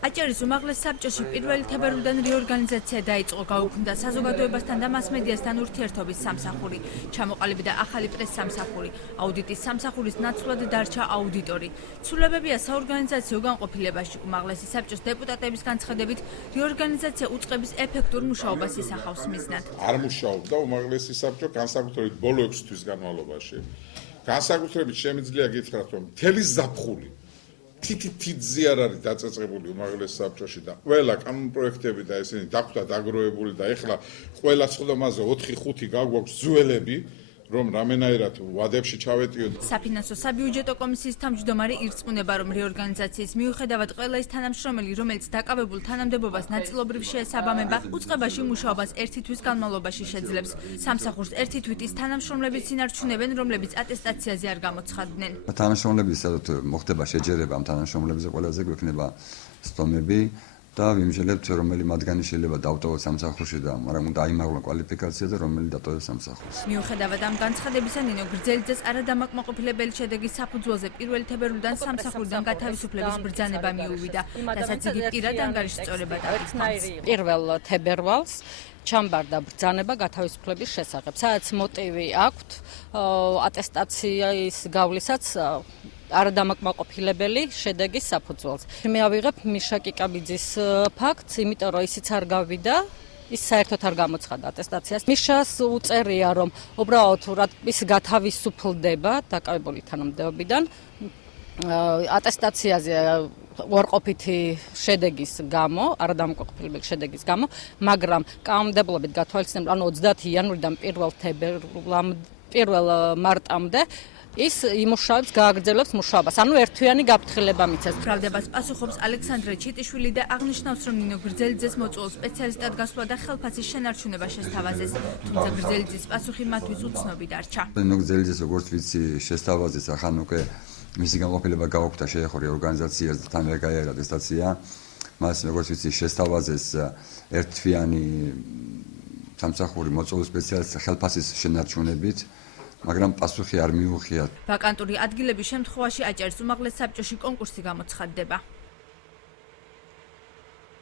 აჭარის უმაღლეს საბჭოში პირველი თებერვლიდან რეორგანიზაცია დაიწყო, გაუქმდა საზოგადოებასთან და მასმედიასთან ურთიერთობის სამსახური, ჩამოყალიბდა ახალი პრეს სამსახური, აუდიტის სამსახურის ნაცვლად დარჩა აუდიტორი. ცვლილებებია საორგანიზაციო განყოფილებაში. უმაღლესი საბჭოს დეპუტატების განცხადებით, რეორგანიზაცია უწყების ეფექტურ მუშაობას ისახავს მიზნად. არ მუშაობდა უმაღლესი საბჭო განსაკუთრებით ბოლო 6 თვის განმავლობაში. განსაკუთრებით შემიძლია გითხრათ, რომ მთელი ზაფხული თითზე არ არის დაწესებული უმაღლეს საბჭოში და ყველა კანონპროექტები და ესენი დახვდა დაგროვებული და ეხლა ყველა სხდომაზე 4-5 გაგვაქვს ძველები, რომ რამენაირად ვადებში ჩავეტიოთ. საფინანსო საბიუჯეტო კომისიის თავმჯდომარე ირწმუნება, რომ რეორგანიზაციის მიუხედავად ყველა ის თანამშრომელი, რომელიც დაკავებულ თანამდებობას ნაწილობრივ შეესაბამება, უწყებაში მუშაობას 1 თვის განმავლობაში შეძლებს. სამსახურს 1 თვით ის თანამშრომლებიც ინარჩუნებენ, რომლებიც ატესტაციაზე არ გამოცხადდნენ. თანამშრომლების მოხდება შეჯერება ამ თანამშრომლებზე, ყველაზე გვექნება სტომები და ვიმსჯელებთ, რომელი მათგანი შეიძლება დავტოვოთ სამსახურში და მაგრამ უნდა აიმაღლა კვალიფიკაცია და რომელი დატოვოს სამსახურს. მიუხედავად ამ განცხადებისა, ნინო გრძელიძეს არადამაკმაყოფილებელი შედეგის საფუძველზე 1 თებერვლიდან სამსახურიდან გათავისუფლების ბრძანება მიუვიდა, რასაც იგი პირად ანგარიშწორებად აღიქვამს. 1 თებერვალს ჩამბარდა ბრძანება გათავისუფლების შესახებ, სადაც მოტივი აქვთ ატესტაციის გავლისას არადამაკმაყოფილებელი შედეგის საფუძველზე. მე ავიღებ მიშა კიკაბიძის ფაქტს, იმიტომ რომ ისიც არ გავიდა, ის საერთოდ არ გამოცხადა ატესტაციას. მიშას უწერია, რომ უბრალოდ ის გათავისუფლდება დაკავებული თანამდებობიდან ატესტაციაზე უარყოფითი შედეგის გამო, არადამაკმაყოფილებელი შედეგის გამო, მაგრამ კანონმდებლობით გათვალისწინებულ, ანუ 30 იანვრიდან 1 მარტამდე ის იმუშავებს, გააგრძელებს მუშაობას, ანუ ერთთვიანი გაფრთხილება მიცეს. ბრალდებას პასუხობს ალექსანდრე ჩიტიშვილი და აღნიშნავს, რომ ნინო გრძელიძეს მოწვეულ სპეციალისტად გასვლა და ხელფასის შენარჩუნება შესთავაზეს, თუმცა გრძელიძის პასუხი მათთვის უცნობი დარჩა. ნინო გრძელიძეს, როგორც ვიცი, შესთავაზეს, ახლა უკვე მისი განყოფილება გაუქმდა, შეეხო რეორგანიზაციას და თან ვერ გაიარა ატესტაცია. მას, როგორც ვიცი, შესთავაზეს ერთთვიანი სამსახური მოწვეულ სპეციალისტის ხელფასის შენარჩუნებით, მაგრამ პასუხი არ მიუღია. ვაკანტური ადგილების შემთხვევაში აჭარის უმაღლეს საბჭოში კონკურსი გამოცხადდება.